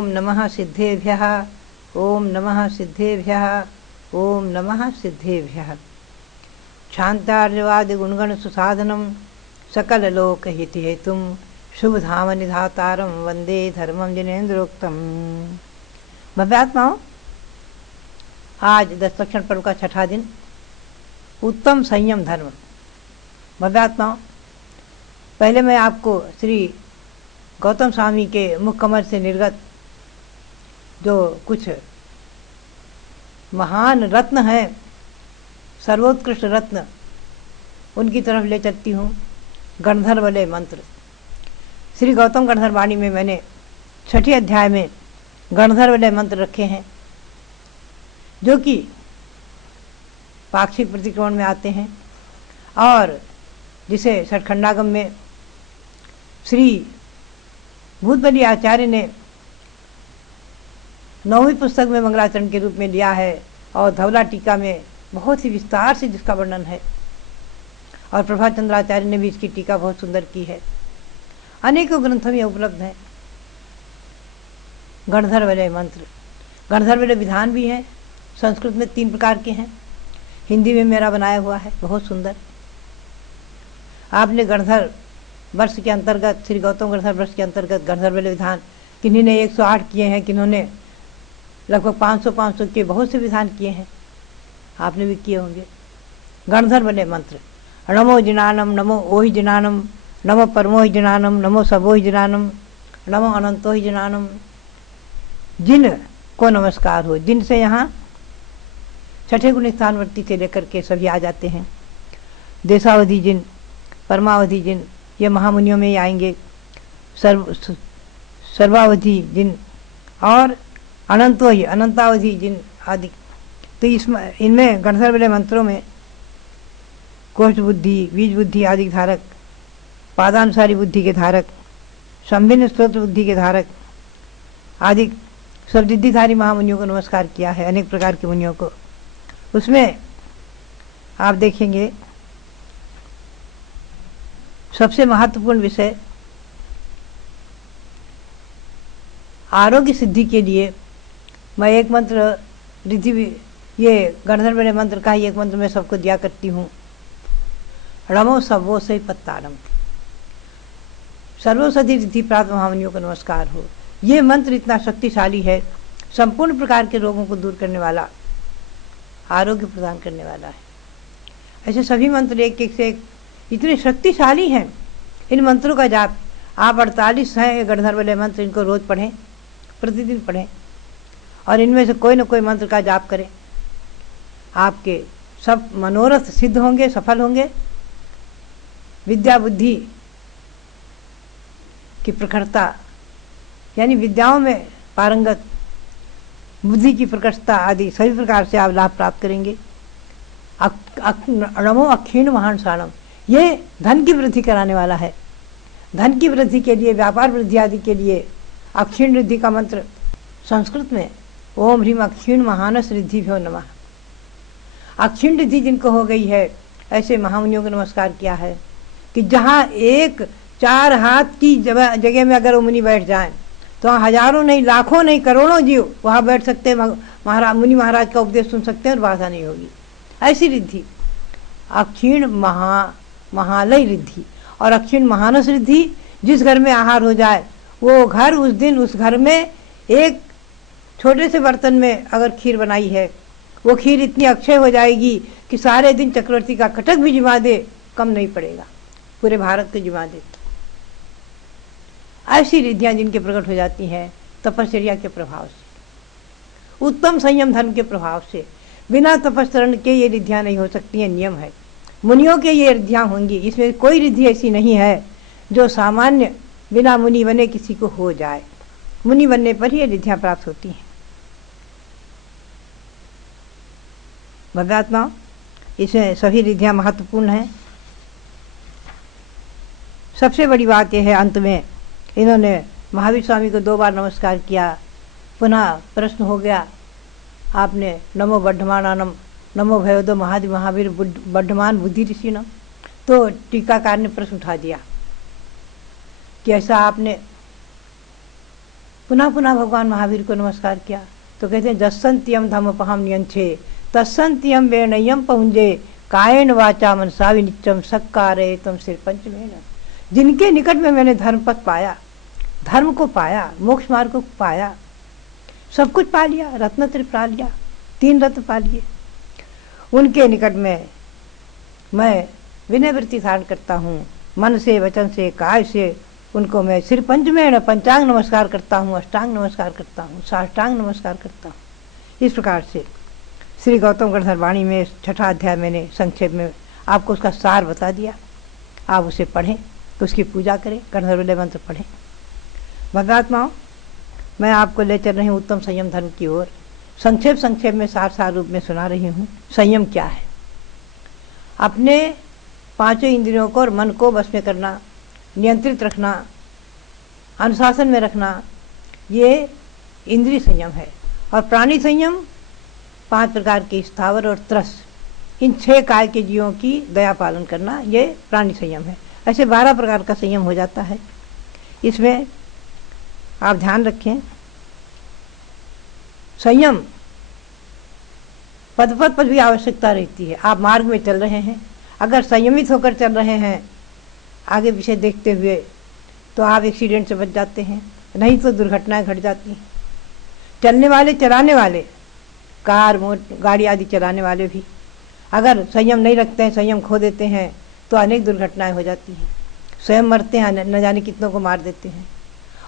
ओम नमः सिद्धेभ्यः, ओम नमः सिद्धेभ्यः, ओम नमः सिद्धेभ्यः। शांतार्यवादि गुणगण सुसाधनम सकल लोक हिति हेतुम शुभ धाम निधातारम वंदे धर्मम जिनेन्द्रोक्तम। भव्यात्माओं, आज दस्तक्षण पर्व का छठा दिन, उत्तम संयम धर्म। भव्यात्माओं, पहले मैं आपको श्री गौतम स्वामी के मुख कमल से निर्गत जो कुछ महान रत्न हैं, सर्वोत्कृष्ट रत्न, उनकी तरफ ले चलती हूँ। गणधर्वलय मंत्र। श्री गौतम गणधर वाणी में मैंने छठे अध्याय में गणधर्वलय मंत्र रखे हैं, जो कि पाक्षिक प्रतिक्रमण में आते हैं और जिसे षटखंडागम में श्री भूतबली आचार्य ने 9वीं पुस्तक में मंगलाचरण के रूप में लिया है और धवला टीका में बहुत ही विस्तार से जिसका वर्णन है, और प्रभाचंद्राचार्य ने भी इसकी टीका बहुत सुंदर की है। अनेकों ग्रंथों में उपलब्ध है गणधर्वलय मंत्र। गणधर्वलय विधान भी है, संस्कृत में 3 प्रकार के हैं, हिंदी में मेरा बनाया हुआ है, बहुत सुंदर। आपने गणधर वर्ष के अंतर्गत, श्री गौतम गणधर वर्ष के अंतर्गत गणधर्वलय विधान किन्हीं ने 108 किए हैं, किन्होंने लगभग 500 के बहुत से विधान किए हैं, आपने भी किए होंगे। गणधर्वलय मंत्र। नमो जिनानम, नमो ओहि जिनानम, नमो परमो ही जिनानम, नमो सबो ही जिनानम, नमो अनंतो ही जिनानम। जिन को नमस्कार हो। जिन से यहाँ छठे गुण स्थानवर्ती से लेकर के सभी आ जाते हैं। देशावधि जिन, परमावधि जिन, ये महामुनियों में ही आएंगे। सर्वावधि जिन और अनंतो ही, अनंतावधि जिन आदि। तो इसमें इनमें गणधर्वलय मंत्रों में कोष्ठ बुद्धि, बीज बुद्धि आदि धारक, पादानुसारी बुद्धि के धारक, संभिन्न स्तोत्र बुद्धि के धारक आदि सब सिद्धिधारी महामुनियों को नमस्कार किया है, अनेक प्रकार के मुनियों को। उसमें आप देखेंगे सबसे महत्वपूर्ण विषय आरोग्य सिद्धि के लिए मैं एक मंत्र रिद्धि, ये गणधर्वलय मंत्र का ही एक मंत्र मैं सबको दिया करती हूँ। रमो सबो से पत्तारम, सर्वोषधि रिद्धि प्राप्त महामुनियों को नमस्कार हो। ये मंत्र इतना शक्तिशाली है, संपूर्ण प्रकार के रोगों को दूर करने वाला, आरोग्य प्रदान करने वाला है। ऐसे सभी मंत्र एक एक से एक इतने शक्तिशाली हैं। इन मंत्रों का जाप आप 48 हैं गणधर्वलय मंत्र, इनको रोज पढ़ें, प्रतिदिन पढ़ें और इनमें से कोई न कोई मंत्र का जाप करें। आपके सब मनोरथ सिद्ध होंगे, सफल होंगे। विद्या बुद्धि की प्रखरता, यानी विद्याओं में पारंगत, बुद्धि की प्रकटता आदि सभी प्रकार से आप लाभ प्राप्त करेंगे। नमो अक्षीण महान साणम, ये धन की वृद्धि कराने वाला है। धन की वृद्धि के लिए, व्यापार वृद्धि आदि के लिए अक्षीण रिद्धि का मंत्र संस्कृत में ओम ह्रीम अक्षीण महानस रिद्धिभ्यो नमः। अक्षीण रिद्धि जिनको हो गई है, ऐसे महामुनियों को नमस्कार किया है कि जहाँ एक 4 हाथ की जगह में अगर वो मुनि बैठ जाएं तो वहाँ हजारों नहीं, लाखों नहीं, करोड़ों जीव वहाँ बैठ सकते हैं, मुनि महाराज का उपदेश सुन सकते हैं और बाधा नहीं होगी। ऐसी रिद्धि अक्षीण महालय रिद्धि और अक्षीण महानस रिद्धि। जिस घर में आहार हो जाए वो घर उस दिन, उस घर में एक छोटे से बर्तन में अगर खीर बनाई है, वो खीर इतनी अक्षय हो जाएगी कि सारे दिन चक्रवर्ती का कटक भी जिमा दे, कम नहीं पड़ेगा, पूरे भारत को जिमा दे। ऐसी रिद्धियां जिनके प्रकट हो जाती हैं तपश्चर्या के प्रभाव से, उत्तम संयम धर्म के प्रभाव से। बिना तपस्चरण के ये रिद्धियां नहीं हो सकती हैं, नियम है। मुनियों के ये रिद्धियां होंगी, इसमें कोई रिद्धि ऐसी नहीं है जो सामान्य बिना मुनि बने किसी को हो जाए। मुनि बनने पर ही ये रिद्धियां प्राप्त होती हैं। भव्यात्माओं, इसमें सभी रिद्धियां महत्वपूर्ण हैं। सबसे बड़ी बात यह है, अंत में इन्होंने महावीर स्वामी को 2 बार नमस्कार किया। पुनः प्रश्न हो गया, आपने नमो बद्धमानानम, नमो भयोदो महादि महावीर बद्धमान बुद्धि ऋषिनम। तो टीकाकार ने प्रश्न उठा दिया कि ऐसा आपने पुनः पुनः भगवान महावीर को नमस्कार किया तो कहते हैं जस्संत्यम धम्मपहम नियंछे तस्संत्यम वेणयम पहुंजे कायन वाचा मनसा विनित्यम सक्कारे तुम सिर पंचमेन। जिनके निकट में मैंने धर्म पथ पाया, धर्म को पाया, मोक्ष मार्ग को पाया, सब कुछ पा लिया, रत्न त्रिप पा लिया, 3 रत्न पा लिए, उनके निकट में मैं विनय वृत्ति धारण करता हूँ, मन से, वचन से, काय से उनको मैं सिर पंचमेन पंचांग नमस्कार करता हूँ, अष्टांग नमस्कार करता हूँ, साष्टांग नमस्कार करता हूँ। इस प्रकार से श्री गौतम गणधर वाणी में 6ठा अध्याय मैंने संक्षेप में आपको उसका सार बता दिया। आप उसे पढ़ें, उसकी पूजा करें, गणधर्वल्य मंत्र पढ़ें। भद्रात्माओं, मैं आपको ले चल रही हूँ उत्तम संयम धर्म की ओर। संक्षेप में सार रूप में सुना रही हूँ। संयम क्या है? अपने 5 इंद्रियों को और मन को वश में करना, नियंत्रित रखना, अनुशासन में रखना, ये इंद्रिय संयम है। और प्राणी संयम 5 प्रकार के स्थावर और त्रस, इन 6 काय के जीवों की दया पालन करना, ये प्राणी संयम है। ऐसे 12 प्रकार का संयम हो जाता है। इसमें आप ध्यान रखें, संयम पद पर भी आवश्यकता रहती है। आप मार्ग में चल रहे हैं, अगर संयमित होकर चल रहे हैं आगे पीछे देखते हुए, तो आप एक्सीडेंट से बच जाते हैं, नहीं तो दुर्घटनाएं घट जाती हैं। चलने वाले, चलाने वाले, कार गाड़ी आदि चलाने वाले भी अगर संयम नहीं रखते हैं, संयम खो देते हैं, तो अनेक दुर्घटनाएं हो जाती हैं, स्वयं मरते हैं, न जाने कितनों को मार देते हैं।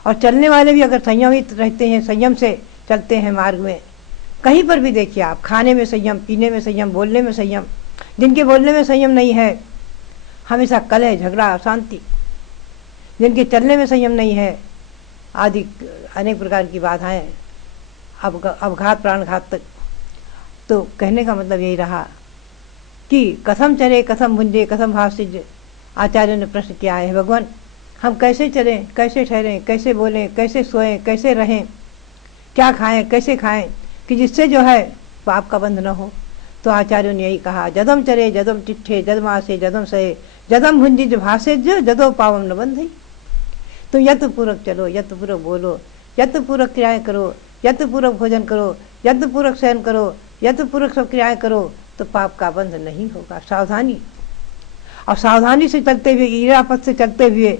और चलने वाले भी अगर संयमित रहते हैं, संयम से चलते हैं मार्ग में, कहीं पर भी देखिए आप, खाने में संयम, पीने में संयम, बोलने में संयम। जिनके बोलने में संयम नहीं है, हमेशा कलह, झगड़ा, अशांति। जिनके चलने में संयम नहीं है, आदि अनेक प्रकार की बाधाएं, अपघात, प्राणघात तक। तो कहने का मतलब यही रहा कि कथम चले, कथम भुंजे, कथम भाषिज। आचार्य ने प्रश्न किया है, भगवान हम कैसे चलें, कैसे ठहरें, कैसे बोलें, कैसे सोएं, कैसे रहें, क्या खाएं, कैसे खाएं कि जिससे जो है पाप का बंध न हो। तो आचार्यों ने यही कहा, जदम चरे, जदम चिट्ठे, जदमासे, जदम सहे, जदम भुंजिज भाषे जदो पावम न बंधई। तो यत्नपूर्वक चलो, यत्नपूर्वक बोलो, यत्नपूर्वक क्रियाएं करो, यत्नपूर्वक भोजन करो, यत्नपूर्वक शयन करो, यत्नपूर्वक सब क्रियाएं करो, तो पाप का बंध नहीं होगा। सावधानी, और सावधानी से चलते हुए, ईरापथ से चलते हुए,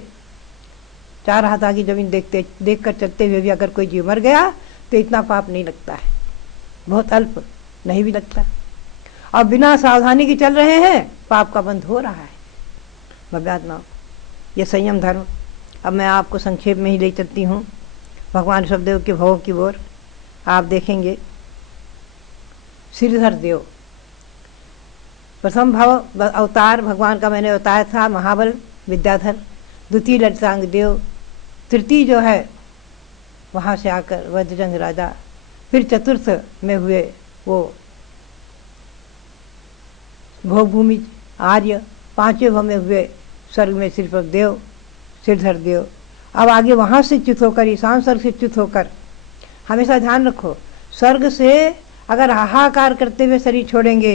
4 हाथ आगे जमीन देख कर चलते हुए भी अगर कोई जीव मर गया तो इतना पाप नहीं लगता है, बहुत अल्प, नहीं भी लगता। और बिना सावधानी के चल रहे हैं, पाप का बंध हो रहा है। भव्यात्मा, ये संयम धर्म। अब मैं आपको संक्षेप में ही ले चलती हूँ भगवान ऋषभदेव के भवों की ओर। आप देखेंगे श्रीधर देव, प्रथम भव अवतार भगवान का मैंने बताया था महाबल विद्याधर, द्वितीय ललितांग देव, तृतीय जो है वहाँ से आकर वज्रजंग राजा, फिर चतुर्थ में हुए वो भोगभूमि आर्य, 5वें भव में हुए स्वर्ग में श्रीपद देव, श्रीधर देव। अब आगे वहाँ से च्युत होकर, ईशान स्वर्ग से च्युत होकर, हमेशा ध्यान रखो, स्वर्ग से अगर हाहाकार करते हुए शरीर छोड़ेंगे,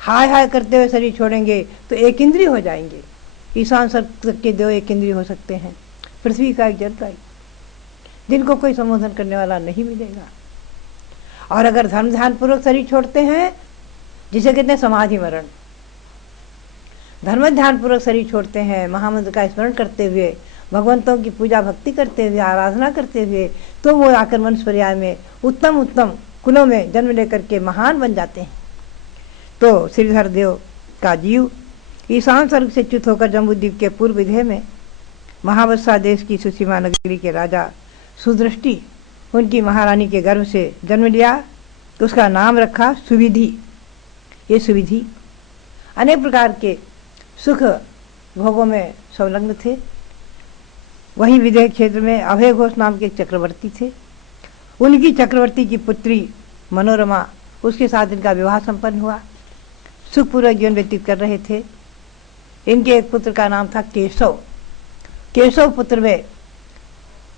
हाय हाय करते हुए शरीर छोड़ेंगे, तो एक इंद्रिय हो जाएंगे। ईशान स्वर्ग के देव एक इंद्रिय हो सकते हैं, पृथ्वी का एक, जल का एक, जिनको कोई संबोधन करने वाला नहीं मिलेगा। और अगर धर्म ध्यान पूर्वक शरीर छोड़ते हैं, जिसे कहते हैं समाधि मरण, धर्म ध्यान पूर्वक शरीर छोड़ते हैं, महामंत्र का स्मरण करते हुए, भगवंतों की पूजा भक्ति करते हुए, आराधना करते हुए, तो वो आकर मनुष्य पर्याय में उत्तम उत्तम कुलों में जन्म लेकर के महान बन जाते हैं। तो श्रीधर देव का जीव ईशान स्वर्ग से च्युत होकर जम्बूद्वीप के पूर्व विधेय में महावत्सा देश की सुसीमा नगरी के राजा सुदृष्टि, उनकी महारानी के गर्भ से जन्म लिया। तो उसका नाम रखा सुविधि। ये सुविधि अनेक प्रकार के सुख भोगों में संलग्न थे। वहीं विदेह क्षेत्र में अभय घोष नाम के चक्रवर्ती थे। उनकी चक्रवर्ती की पुत्री मनोरमा, उसके साथ इनका विवाह संपन्न हुआ। सुखपूर्वक जीवन व्यतीत कर रहे थे। इनके एक पुत्र का नाम था केशव। केशव पुत्र में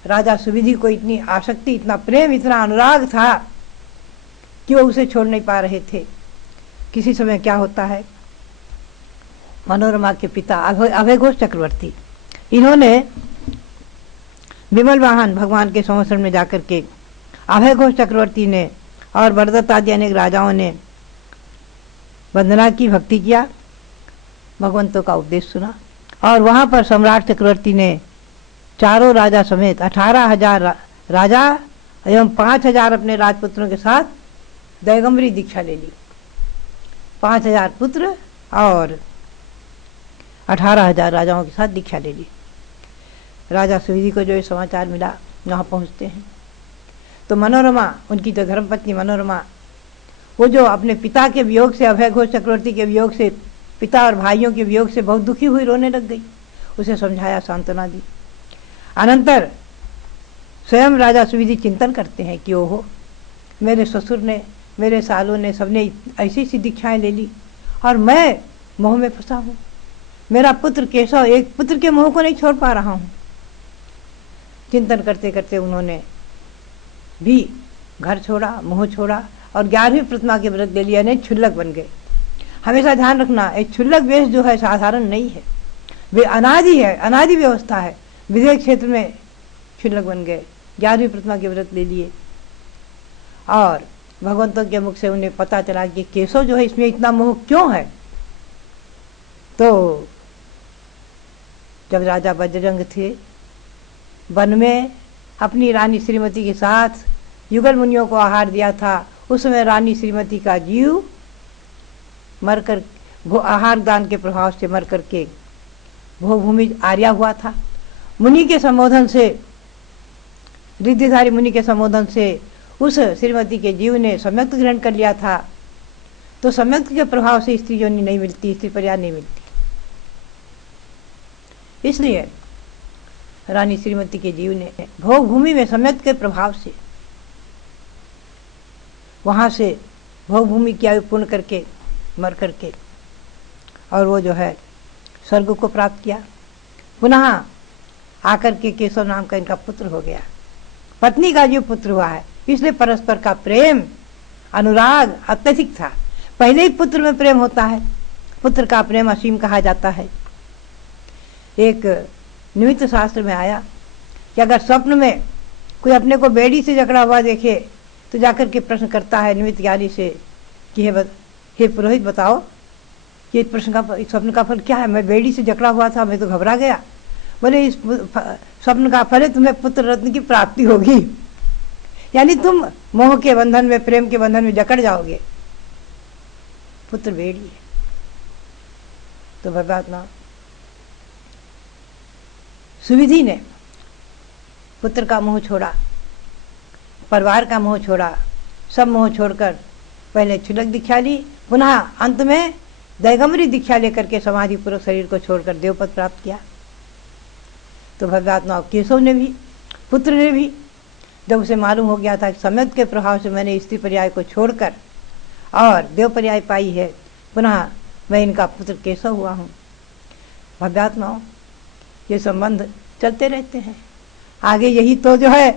राजा सुविधि को इतनी आसक्ति, इतना प्रेम, इतना अनुराग था कि वो उसे छोड़ नहीं पा रहे थे। किसी समय क्या होता है, मनोरमा के पिता अभय घोष चक्रवर्ती, इन्होंने विमल वाहन भगवान के संवत्सर में जाकर के अभय घोष चक्रवर्ती ने और वरदत्त आदि अनेक राजाओं ने वंदना की, भक्ति किया, भगवंतों का उपदेश सुना। और वहाँ पर सम्राट चक्रवर्ती ने चारों राजा समेत 18,000 राजा एवं 5,000 अपने राजपुत्रों के साथ दैगंबरी दीक्षा ले ली। 5,000 पुत्र और 18,000 राजाओं के साथ दीक्षा ले ली। राजा सुविधि को जो ये समाचार मिला, वहाँ पहुँचते हैं तो मनोरमा, उनकी जो धर्मपत्नी मनोरमा, वो जो अपने पिता के वियोग से, अभय घोष चक्रवर्ती के वियोग से, पिता और भाइयों के वियोग से बहुत दुखी हुई, रोने लग गई। उसे समझाया, सांत्वना दी। अनंतर स्वयं राजा सुविधि चिंतन करते हैं कि ओहो, मेरे ससुर ने, मेरे सालों ने, सबने ऐसी सी दीक्षाएं ले ली और मैं मोह में फंसा हूँ। मेरा पुत्र केशव एक पुत्र के मोह को नहीं छोड़ पा रहा हूँ। चिंतन करते करते उन्होंने भी घर छोड़ा, मोह छोड़ा और 11वीं प्रतिमा के व्रत ले लिया, नहीं क्षुल्लक बन गए। हमेशा ध्यान रखना, एक क्षुल्लक वेश जो है साधारण नहीं है, वे अनादि है, अनादि व्यवस्था है। विदेश क्षेत्र में क्षुल्लक बन गए, 11वीं प्रतिमा के व्रत ले लिए और भगवंतों के मुख से उन्हें पता चला कि केशव जो है इसमें इतना मोह क्यों है। तो जब राजा बजरंग थे, वन में अपनी रानी श्रीमती के साथ युगल मुनियों को आहार दिया था, उस समय रानी श्रीमती का जीव मरकर, आहार दान के प्रभाव से मर करके भोगभूमि आर्या हुआ था। मुनि के संबोधन से, रिद्धिधारी मुनि के संबोधन से उस श्रीमती के जीव ने सम्यक्त ग्रहण कर लिया था। तो सम्यक्त के प्रभाव से स्त्री योनि नहीं मिलती, स्त्री पर्याय नहीं मिलती। इसलिए रानी श्रीमती के जीव ने भोग भूमि में सम्यक्त के प्रभाव से वहां से भोग भूमि की आयु पूर्ण करके मर करके और वो जो है स्वर्ग को प्राप्त किया। पुनः आकर के केशव नाम का इनका पुत्र हो गया। पत्नी का जीव पुत्र हुआ है, इसलिए परस्पर का प्रेम, अनुराग अत्यधिक था। पहले ही पुत्र में प्रेम होता है, पुत्र का प्रेम असीम कहा जाता है। एक निमित्त शास्त्र में आया कि अगर स्वप्न में कोई अपने को बेड़ी से जकड़ा हुआ देखे तो जाकर के प्रश्न करता है निमित्त ज्ञानी से कि हे पुरोहित बताओ कि इस प्रश्न का, इस स्वप्न का फल क्या है। मैं बेड़ी से जकड़ा हुआ था, मैं तो घबरा गया। बोले इस स्वप्न का फल है तुम्हें पुत्र रत्न की प्राप्ति होगी, यानी तुम मोह के बंधन में, प्रेम के बंधन में जकड़ जाओगे। पुत्र बेड़ी है। तो भगवान सुविधि ने पुत्र का मोह छोड़ा, परिवार का मोह छोड़ा, सब मोह छोड़कर पहले क्षुल्लक दीक्षा ली, पुनः अंत में दैगंबरी दीक्षा लेकर के समाधि पूर्वक शरीर को छोड़कर देवपद प्राप्त किया। तो भगवात्मा केशव ने भी, पुत्र ने भी, जब उसे मालूम हो गया था कि सम्यक्त के प्रभाव से मैंने स्त्री पर्याय को छोड़कर और देव पर्याय पाई है, पुनः मैं इनका पुत्र केशव हुआ हूँ। भगवात्माओं, ये संबंध चलते रहते हैं। आगे यही तो जो है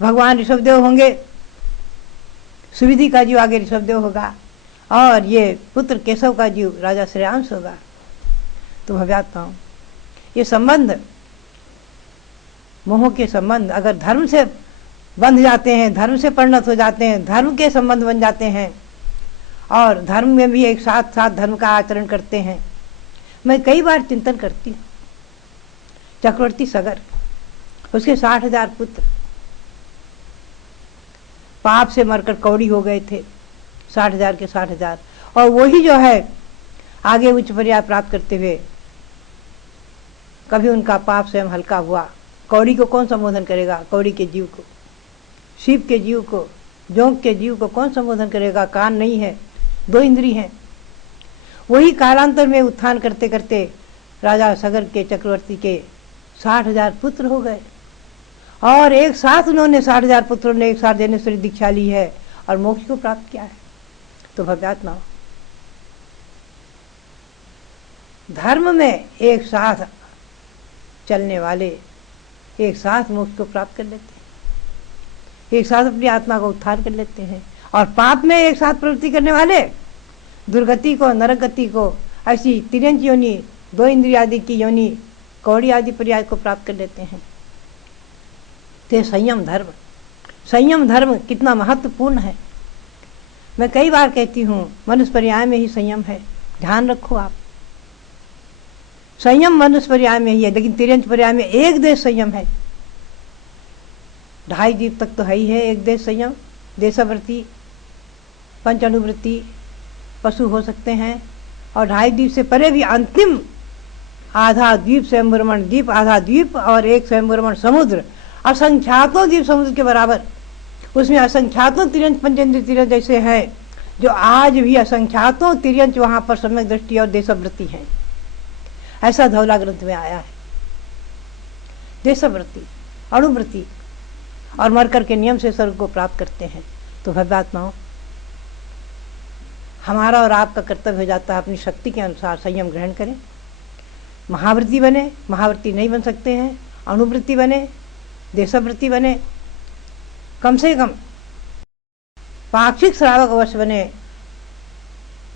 भगवान ऋषभदेव होंगे, सुविधि का जीव आगे ऋषभदेव होगा और ये पुत्र केशव का जीव राजा श्रेयांश होगा। तो भगवात्माओं, ये संबंध, मोह के संबंध अगर धर्म से बंध जाते हैं, धर्म से परिणत हो जाते हैं, धर्म के संबंध बन जाते हैं और धर्म में भी एक साथ साथ धर्म का आचरण करते हैं। मैं कई बार चिंतन करती हूँ, चक्रवर्ती सगर, उसके 60,000 पुत्र पाप से मरकर कौड़ी हो गए थे, 60,000 के 60,000, और वही जो है आगे उच्च पर्याय प्राप्त करते हुए कभी उनका पाप स्वयं हल्का हुआ। कौड़ी को कौन संबोधन करेगा? कौड़ी के जीव को, शिव के जीव को, जोंक के जीव को कौन संबोधन करेगा? कान नहीं है, 2 इंद्री हैं। वही कालांतर में उत्थान करते करते राजा सगर के, चक्रवर्ती के 60,000 पुत्र हो गए और एक साथ उन्होंने 60,000 पुत्रों ने एक साथ जैनेश्वरी दीक्षा ली है और मोक्ष को प्राप्त किया है। तो भगवात्मा, धर्म में एक साथ चलने वाले एक साथ मोक्ष को प्राप्त कर लेते हैं, एक साथ अपनी आत्मा को उत्थान कर लेते हैं, और पाप में एक साथ प्रवृत्ति करने वाले दुर्गति को, नरक गति को, ऐसी तिर्यंच योनि, 2 इंद्रिय आदि की योनि, कौड़ी आदि पर्याय को प्राप्त कर लेते हैं। तो संयम धर्म कितना महत्वपूर्ण है। मैं कई बार कहती हूँ मनुष्य पर्याय में ही संयम है, ध्यान रखो आप। संयम मनुष्य पर्याय में ही है, लेकिन तिर्यंत पर्याय में एक देश संयम है। 2.5 द्वीप तक तो है ही है एक देश संयम। देशवृत्ति, पंच अनुवृत्ति, पशु हो सकते हैं, और 2.5 द्वीप से परे भी अंतिम आधा द्वीप स्वयंभ्रमण द्वीप, आधा द्वीप और एक स्वयंभ्रमण समुद्र, असंख्यातों द्वीप समुद्र के बराबर। उसमें असंख्यातों तिर्यंत पंचेंद्रिय तिर्यंत जैसे हैं, जो आज भी असंख्यातों तिर्यंत वहाँ पर सम्यक दृष्टि और देशवृत्ति है। ऐसा धौला ग्रंथ में आया है। देशवृत्ति, अणुवृत्ति और मरकर के नियम से स्वर्ग को प्राप्त करते हैं। तो भव्यात्माओं, हमारा और आपका कर्तव्य हो जाता है अपनी शक्ति के अनुसार संयम ग्रहण करें। महावृत्ति बने, महावृत्ति नहीं बन सकते हैं, अणुवृत्ति बने, देशवृत्ति बने, कम से कम पाक्षिक श्रावक अवश्य बने,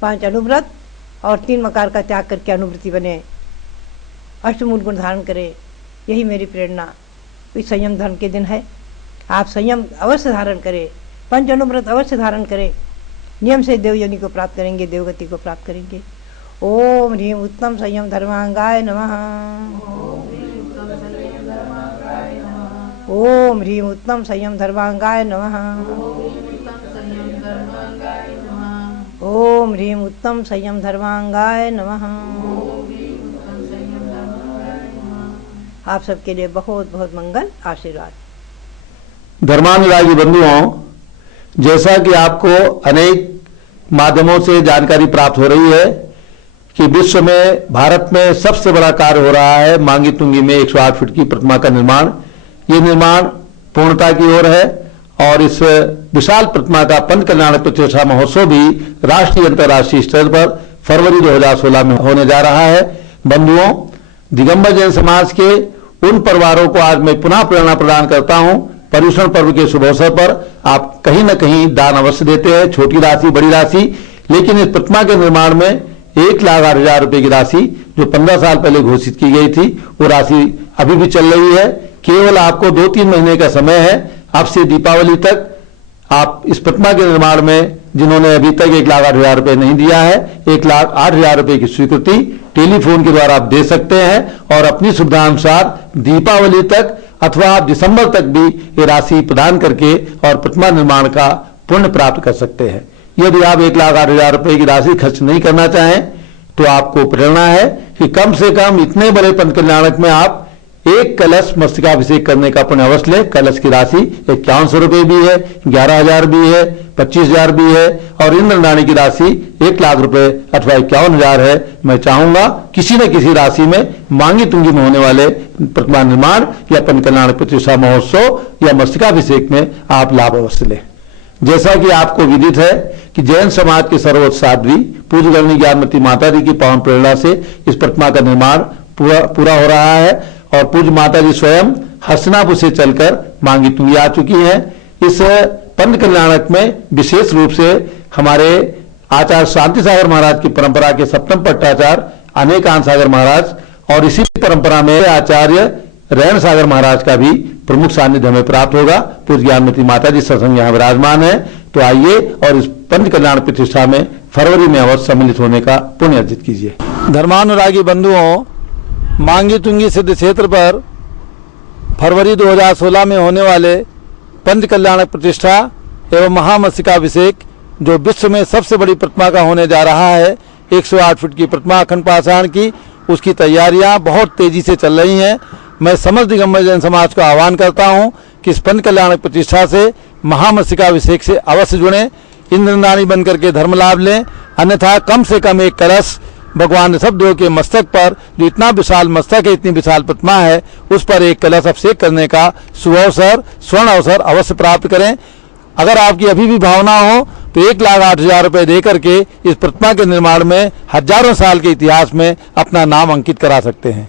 5 अनुव्रत और 3 मकार का त्याग करके अनुवृत्ति बने, अष्टमूल गुण धारण करें। यही मेरी प्रेरणा इस संयम धर्म के दिन है। आप संयम अवश्य धारण करें, 5 अनुव्रत अवश्य धारण करें, नियम से देवयोनि को प्राप्त करेंगे, देवगति को प्राप्त करेंगे। ओम ह्रीं उत्तम संयम धर्मांगाय नमः। ओम ह्रीं उत्तम संयम धर्मांगाय नमः। ओम ह्रीं उत्तम संयम धर्मांगाय नमः। आप सबके लिए बहुत बहुत मंगल आशीर्वाद। धर्मानुरागी बंधुओं, जैसा कि आपको अनेक माध्यमों से जानकारी प्राप्त हो रही है कि विश्व में, भारत में सबसे बड़ा कार्य हो रहा है मांगी तुंगी में 108 फीट की प्रतिमा का निर्माण। ये निर्माण पूर्णता की ओर है और इस विशाल प्रतिमा का पंच कल्याण प्रतिष्ठा महोत्सव भी राष्ट्रीय अंतर्राष्ट्रीय स्तर पर फरवरी 2016 में होने जा रहा है। बंधुओं, दिगंबर जैन समाज के उन परिवारों को आज मैं पुनः प्रेरणा प्रदान करता हूं। पर्युषण पर्व के शुभ अवसर पर आप कहीं न कहीं दान अवश्य देते हैं, छोटी राशि बड़ी राशि, लेकिन इस प्रतिमा के निर्माण में 1,08,000 रुपए की राशि जो 15 साल पहले घोषित की गई थी, वो राशि अभी भी चल रही है। केवल आपको 2-3 महीने का समय है। अब से दीपावली तक आप इस प्रतिमा के निर्माण में जिन्होंने अभी तक 1,08,000 रुपए नहीं दिया है, 1,08,000 रुपए की स्वीकृति टेलीफोन के द्वारा आप दे सकते हैं और अपनी सुविधा अनुसार दीपावली तक अथवा आप दिसंबर तक भी ये राशि प्रदान करके और प्रतिमा निर्माण का पुण्य प्राप्त कर सकते हैं। यदि आप 1,08,000 रुपए की राशि खर्च नहीं करना चाहें तो आपको प्रेरणा है कि कम से कम इतने बड़े पंच कल्याणक में आप एक कलश मस्तकाभिषेक करने का पुण्य अवश्य लें। कलश की राशि 5100 रुपए भी है, 11,000 भी है, 25,000 भी है और इंद्रदानी की राशि 1,00,000 रुपए अथवा 51,000 है। मैं चाहूंगा किसी न किसी राशि में मांगी तुंगी में होने वाले प्रतिमा निर्माण या पंच कल्याण प्रतिष्ठा महोत्सव या मस्तकाभिषेक में आप लाभ अवश्य लें। जैसा कि आपको विदित है कि जैन समाज के सर्वोच्च साध्वी पूज्य गणनी ज्ञानमती माता जी की पावन प्रेरणा से इस प्रतिमा का निर्माण पूरा हो रहा है और पूज्य माता जी स्वयं हस्तिनापुर से चलकर मांगी तुंगी आ चुकी हैं। इस पंच कल्याणक में विशेष रूप से हमारे आचार्य शांति सागर महाराज की परंपरा के सप्तम पट्टाचार्य अनेकांत सागर महाराज और इसी परंपरा में आचार्य रैन सागर महाराज का भी प्रमुख सानिध्य हमें प्राप्त होगा। पूज्य ज्ञानमती माता जी सत्संग यहाँ विराजमान है। तो आइए और इस पंच कल्याण प्रतिष्ठा में फरवरी में अवश्य सम्मिलित होने का पुण्य अर्जित कीजिए। धर्मानुरागी बंधुओं, मांगी तुंगी सिद्ध क्षेत्र पर फरवरी 2016 में होने वाले पंच कल्याणक प्रतिष्ठा एवं महामस्तकाभिषेक जो विश्व में सबसे बड़ी प्रतिमा का होने जा रहा है, 108 फीट की प्रतिमा अखंड पाषाण की, उसकी तैयारियां बहुत तेजी से चल रही हैं। मैं समस्त दिगंबर जैन समाज को आह्वान करता हूं कि इस पंच कल्याणक प्रतिष्ठा से महामस्तकाभिषेक से अवश्य जुड़ें, इंद्रदानी बन करके धर्म लाभ लें, अन्यथा कम से कम एक कलश भगवान ऋषभदेव के मस्तक पर, जो इतना विशाल मस्तक है, इतनी विशाल प्रतिमा है, उस पर एक कलश अभिषेक करने का शुभ अवसर, स्वर्ण अवसर अवश्य प्राप्त करें। अगर आपकी अभी भी भावना हो तो 1,08,000 रुपए दे करके इस प्रतिमा के निर्माण में हजारों साल के इतिहास में अपना नाम अंकित करा सकते हैं।